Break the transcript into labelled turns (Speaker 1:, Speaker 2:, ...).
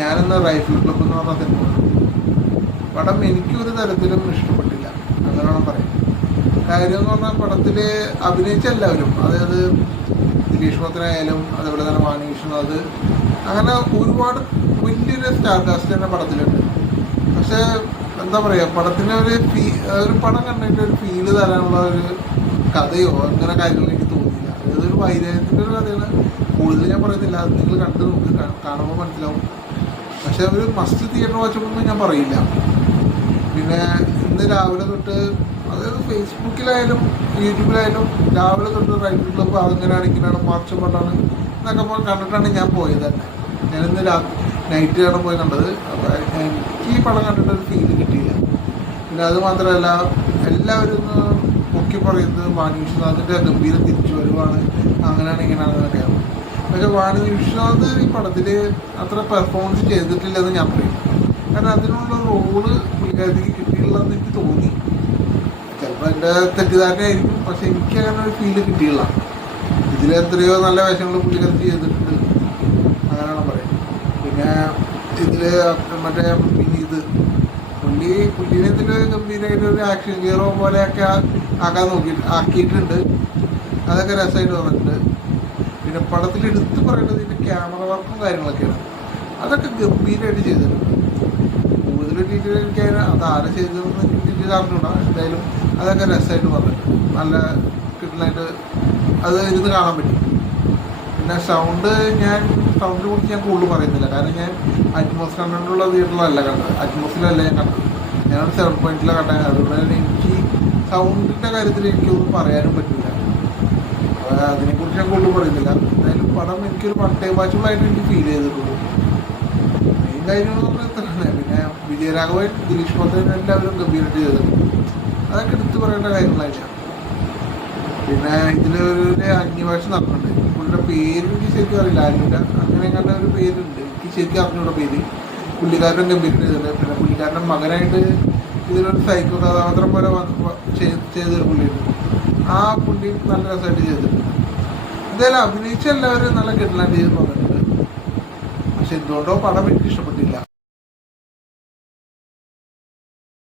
Speaker 1: ഞാനെന്ന rifle club എന്ന് പറഞ്ഞ സിനിമ പടം എനിക്ക് ഒരു തരത്തിലും ഇഷ്ടപ്പെട്ടില്ല. അങ്ങനെ വേണം പറയാം കാര്യം എന്ന് പറഞ്ഞാൽ പടത്തിൽ അഭിനയിച്ച എല്ലാവരും അതായത് ദിലീഷ് പത്രായാലും അതേപോലെ തന്നെ മാനീഷും അത് അങ്ങനെ ഒരുപാട് വലിയൊരു സ്റ്റാർ കാസ്റ്റ് തന്നെ പടത്തിലുണ്ട്. പക്ഷേ എന്താ പറയുക പടത്തിന് ഒരു ഫീ ഒരു പടം കണ്ടിട്ട് ഒരു ഫീൽ തരാനുള്ള ഒരു കഥയോ അങ്ങനെ കാര്യങ്ങൾ എനിക്ക് തോന്നിയില്ല. അതായത് ഒരു വൈരാഗ്യത്തിന്റെ ഒരു കഥയാണ്. കൂടുതൽ ഞാൻ പറയുന്നില്ല. അത് നിങ്ങൾ കണ്ടു നോക്ക് കാണുമ്പോൾ മനസ്സിലാവും. പക്ഷെ ഒരു മസ്റ്റ് തിയേറ്റർ വാച്ചൊന്നും ഞാൻ പറയില്ല. പിന്നെ ഇന്ന് രാവിലെ തൊട്ട് അതായത് ഫേസ്ബുക്കിലായാലും യൂട്യൂബിലായാലും രാവിലെ തൊട്ട് റൈറ്റ് ക്ലബ്ബ് അങ്ങനെയാണ് ഇങ്ങനെയാണ് മാർച്ച് പണ്ടാണ് എന്നൊക്കെ കണ്ടിട്ടാണ് ഞാൻ പോയത്. തന്നെ ഞാനിന്ന് രാത്രി നൈറ്റിലാണ് പോയി കണ്ടത്. അപ്പോൾ എനിക്ക് ഈ പടം കണ്ടിട്ട് ഒരു ഫീൽ കിട്ടിയില്ല. പിന്നെ അത് മാത്രമല്ല എല്ലാവരും പൊക്കി പറയുന്നത് വാണി ഗംഭീരം തിരിച്ചു വരുവാണ്. അങ്ങനെയാണ് ഇങ്ങനെയാണ് പക്ഷെ വാണി വിശ്വനാഥ് ഈ പടത്തിൽ അത്ര പെർഫോമൻസ് ചെയ്തിട്ടില്ലെന്ന് ഞാൻ പറയും. കാരണം അതിനുള്ള റോൾ പുള്ളിക്കാരത്തേക്ക് കിട്ടിയില്ലെന്ന് എനിക്ക് തോന്നി. ചിലപ്പോൾ എന്റെ തെറ്റിദ്ധാരണയായിരിക്കും പക്ഷെ എനിക്ക് അങ്ങനെ ഒരു ഫീൽ കിട്ടിയില്ല ഇതിൽ എത്രയോ നല്ല വേഷങ്ങൾ പുള്ളിക്കാരത്തി ചെയ്തിട്ടുണ്ട്. അങ്ങനെയാണ് പറയാം പിന്നെ ഇതിൽ മറ്റേ വിനീത്. പുള്ളി പുള്ളിനെ ഇതിൽ ഗംഭീരമായിട്ട് ഒരു ആക്ഷൻ ഹീറോ പോലെയൊക്കെ ആക്കാൻ നോക്കി ആക്കിയിട്ടുണ്ട്. അതൊക്കെ രസമായിട്ട് പറഞ്ഞിട്ടുണ്ട് പിന്നെ പടത്തിൽ എടുത്തു പറയേണ്ടത് ഇതിന്റെ ക്യാമറ വർക്കും കാര്യങ്ങളൊക്കെയാണ്. അതൊക്കെ ഗംഭീരമായിട്ട് ചെയ്തിട്ടുണ്ട്. കൂടുതൽ ഡീറ്റെയിൽ എനിക്ക് അതിന് അത് ആരെ ചെയ്തതെന്ന് എനിക്ക് ഡീറ്റെയിൽ എന്തായാലും അതൊക്കെ രസമായിട്ട് പറഞ്ഞു നല്ല കിട്ടലായിട്ട് അത് ഇരുന്ന് കാണാൻ പറ്റും. പിന്നെ സൗണ്ട് ഞാൻ സൗണ്ടിനെ കുറിച്ച് ഞാൻ കൂടുതൽ പറയുന്നില്ല. കാരണം ഞാൻ അറ്റ്മോസ് കണ്ടിട്ടുള്ള തിയേറ്ററിലല്ല കണ്ടത്. അറ്റ്മോസിലല്ല ഞാൻ കണ്ടത്. ഞാനൊരു സെവൻ പോയിന്റിലാണ് കണ്ടത്. അതുകൊണ്ട് തന്നെ എനിക്ക് സൗണ്ടിന്റെ കാര്യത്തിൽ എനിക്കൊന്നും പറയാനും പറ്റില്ല. അതിനെക്കുറിച്ച് ഞാൻ കൂടുതൽ പറയുന്നില്ല. എന്തായാലും പടം എനിക്കൊരു വൺ ടൈം വാച്ചബിളായിട്ട് എനിക്ക് ഫീൽ ചെയ്തിട്ടുള്ളൂ. മെയിൻ കാര്യങ്ങൾ പറഞ്ഞാൽ ഇത്ര തന്നെ. പിന്നെ വിജയരാഘവൻ ദിലീഷ് പത്രൻ എല്ലാവരും ഗംഭീരമായിട്ട് ചെയ്തിട്ടുണ്ട്. അതൊക്കെ എടുത്തു പറയേണ്ട കാര്യങ്ങളായിട്ടാണ് പിന്നെ ഇതിലൊരു അന്യഭാഷ നടക്കുന്നുണ്ട് പുള്ളിയുടെ പേര് എനിക്ക് ശരിക്കും അറിയില്ല. ആരുടെ അങ്ങനെ കണ്ട ഒരു പേരുണ്ട്. എനിക്ക് ശരിക്കും അറിഞ്ഞൂടെ പേര്. പുള്ളിക്കാരൻ ഗംഭീരം ചെയ്തിട്ടുണ്ട്. പിന്നെ പുള്ളിക്കാരന്റെ മകനായിട്ട് ഇതിലൊരു സൈക്കോ കഥാപാത്രം പോലെ ചെയ്തൊരു പുള്ളിയുണ്ട് ആ പുള്ളി നല്ല രസമായിട്ട് ചെയ്തിട്ടുണ്ട്. എന്തായാലും അഭിനയിച്ച എല്ലാവരും നല്ല കിട്ടലായിട്ട് ചെയ്ത് പറഞ്ഞിട്ടുണ്ട് പക്ഷെ എന്തുകൊണ്ടോ പടം എനിക്ക് ഇഷ്ടപ്പെട്ടില്ല.